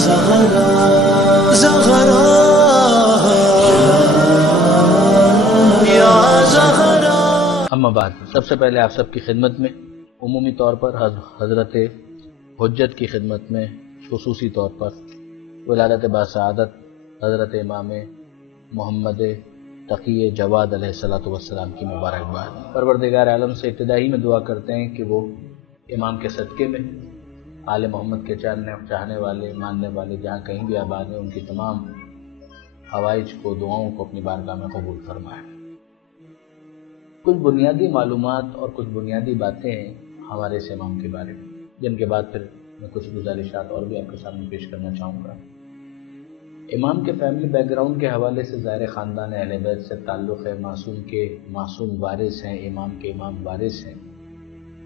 زہرا زہرا یا زہرا۔ اما بعد، سب سے پہلے آپ سب کی خدمت میں عمومی طور پر حضرت حجت کی خدمت میں خصوصی طور پر ولادت باسعادت حضرت امام محمد تقی جواد علیہ السلام کی مبارکباد۔ پروردگار عالم سے ابتدائی میں دعا کرتے ہیں کہ وہ امام کے صدقے میں آل محمد کے چاہنے والے ماننے والے جہاں کہیں بھی آباد ہیں ان کی تمام حوائج کو دعاؤں کو اپنی بارگاہ میں قبول فرمائے۔ کچھ بنیادی معلومات اور کچھ بنیادی باتیں ہیں ہمارے اس امام کے بارے میں، جن کے بعد پھر میں کچھ گزارشات اور بھی آپ کے سامنے پیش کرنا چاہوں گا۔ امام کے فیملی بیک گراؤنڈ کے حوالے سے ظاہر خاندان اہل بیت سے تعلق ہے، معصوم کے معصوم وارث ہیں، امام کے امام وارث ہیں،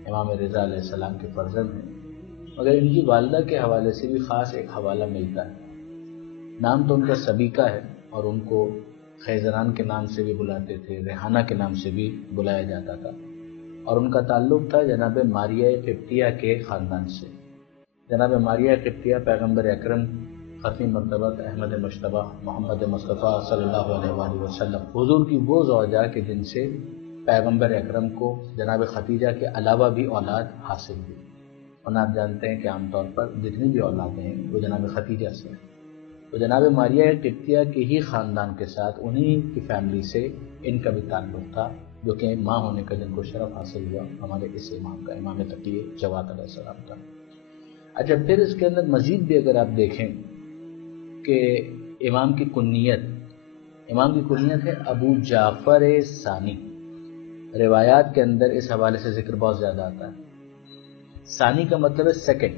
امام رضا علیہ السلام کے فرزند ہیں، مگر ان کی والدہ کے حوالے سے بھی خاص ایک حوالہ ملتا ہے۔ نام تو ان کا سبیکہ ہے اور ان کو خیزران کے نام سے بھی بلاتے تھے، ریحانہ کے نام سے بھی بلایا جاتا تھا، اور ان کا تعلق تھا جناب ماریہ قبطیہ کے خاندان سے۔ جناب ماریہ قبطیہ پیغمبر اکرم ختم مرتبت احمد مجتبی محمد مصطفیٰ صلی اللہ علیہ وآلہ وسلم حضور کی وہ زوجہ کے جن سے پیغمبر اکرم کو جناب خدیجہ کے علاوہ بھی اولاد حاصل ہوئی، اور آپ جانتے ہیں کہ عام طور پر جتنی بھی اولادیں ہیں وہ جناب خدیجہ سے ہیں، تو جناب ماریہ قبطیہ کے ہی خاندان کے ساتھ انہی کی فیملی سے ان کا بھی تعلق تھا، جو کہ ماں ہونے کا جن کو شرف حاصل ہوا ہمارے اس امام کا، امام تقی جواد علیہ السلام کا۔ اچھا، پھر اس کے اندر مزید بھی اگر آپ دیکھیں کہ امام کی کنیت ہے ابو جعفر ثانی۔ روایات کے اندر اس حوالے سے ذکر بہت زیادہ آتا ہے۔ ثانی کا مطلب ہے سیکنڈ۔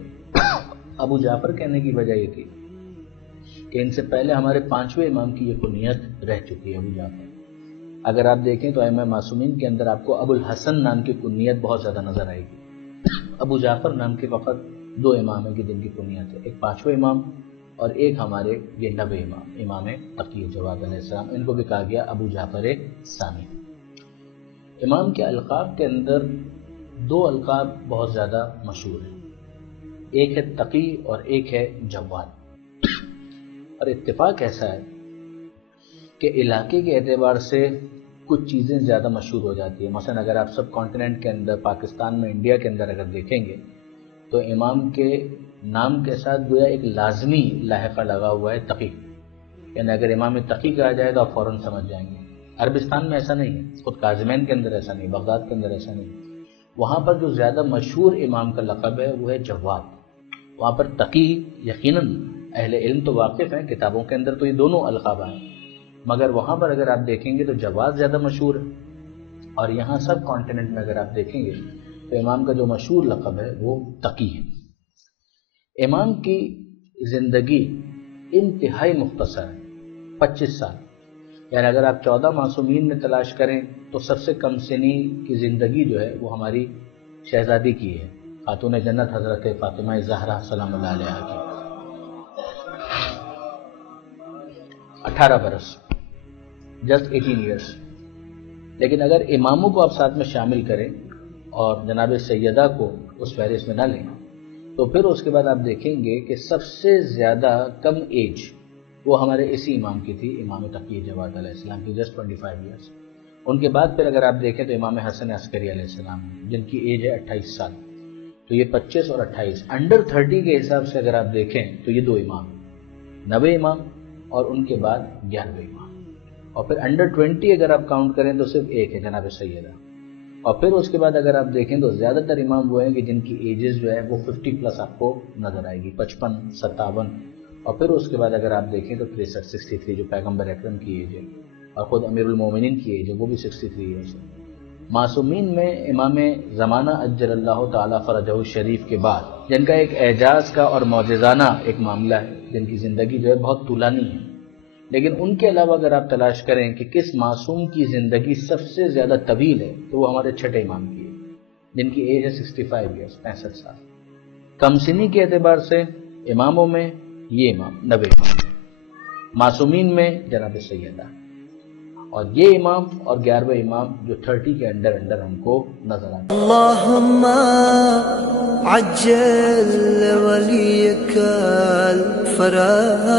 ابو جعفر کہنے کی وجہ یہ تھی کہ ان سے پہلے ہمارے 5ویں امام کی یہ کنیت رہ چکی ہے، ابو جعفر۔ اگر آپ دیکھیں تو ائمہ معصومین کے اندر آپ کو ابو الحسن نام کی کنیت بہت زیادہ نظر آئے گی۔ ابو جعفر نام کے فقط 2 امام ہیں کہ جن کی کنیت ہے، ایک 5ویں امام اور ایک ہمارے یہ 9ویں امام، امام تقی جواد علیہ السلام، ان کو بھی کہا گیا ابو جعفر ثانی۔ امام کے القاب کے اندر 2 القاب بہت زیادہ مشہور ہیں، ایک ہے تقی اور ایک ہے جواد، اور اتفاق ایسا ہے کہ علاقے کے اعتبار سے کچھ چیزیں زیادہ مشہور ہو جاتی ہیں۔ مثلا اگر آپ سب کانٹیننٹ کے اندر، پاکستان میں، انڈیا کے اندر اگر دیکھیں گے تو امام کے نام کے ساتھ گویا ایک لازمی لاحقہ لگا ہوا ہے تقی، یعنی اگر امام تقی کہا جائے تو آپ فوراً سمجھ جائیں گے۔ عربستان میں ایسا نہیں ہے، خود کاظمین کے اندر ایسا نہیں، بغداد کے اندر ایسا نہیں، وہاں پر جو زیادہ مشہور امام کا لقب ہے وہ ہے جواد۔ وہاں پر تقی یقیناً اہل علم تو واقف ہیں، کتابوں کے اندر تو یہ دونوں القاب ہیں، مگر وہاں پر اگر آپ دیکھیں گے تو جواد زیادہ مشہور ہے، اور یہاں سب کانٹیننٹ میں اگر آپ دیکھیں گے تو امام کا جو مشہور لقب ہے وہ تقی ہے۔ امام کی زندگی انتہائی مختصر ہے، 25 سال، یعنی اگر آپ 14 معصومین میں تلاش کریں تو سب سے کم سنی کی زندگی جو ہے وہ ہماری شہزادی کی ہے، خاتون جنت حضرت فاطمہ زہرا سلام اللہ علیہا کی، 18 برس، جسٹ 18 ایئرس۔ لیکن اگر اماموں کو آپ ساتھ میں شامل کریں اور جناب سیدہ کو اس فہرست میں نہ لیں تو پھر اس کے بعد آپ دیکھیں گے کہ سب سے زیادہ کم ایج وہ ہمارے اسی امام کی تھی، امام تقی جواد علیہ السلام کی، جسٹ 25 ایئرس۔ ان کے بعد پھر اگر آپ دیکھیں تو امام حسن عسکری علیہ السلام جن کی ایج ہے 28 سال، تو یہ 25 اور 28 انڈر 30 کے حساب سے اگر آپ دیکھیں تو یہ 2 امام، 9ویں امام اور ان کے بعد 11ویں امام، اور پھر انڈر 20 اگر آپ کاؤنٹ کریں تو صرف ایک ہے جناب سیدہ، اور پھر اس کے بعد اگر آپ دیکھیں تو زیادہ تر امام وہ ہیں کہ جن کی ایجز جو ہے وہ 50 پلس آپ کو نظر آئے گی، 55 57، اور پھر اس کے بعد اگر آپ دیکھیں تو 63 63 جو پیغمبر اکرم کی ایج ہے، اور خود امیر المومنین کی ایج ہے وہ بھی 63 ایئرس ہے۔ معصومین میں امام زمانہ اجل اللہ تعالی فرجہ الشریف کے بعد جن کا ایک اعجاز کا اور معجزانہ ایک معاملہ ہے، جن کی زندگی جو ہے بہت طولانی ہے، لیکن ان کے علاوہ اگر آپ تلاش کریں کہ کس معصوم کی زندگی سب سے زیادہ طویل ہے تو وہ ہمارے 6 امام کی ہے، جن کی ایج ہے 65 ایئرس، 65 سال۔ کم سنی کے اعتبار سے اماموں میں یہ امام 90 امام، معصومین میں جناب سیدہ، اور یہ امام اور 11ویں امام جو 30 کے انڈر ہم کو نظر آتے ہیں. اللهم عجل وليك الفرج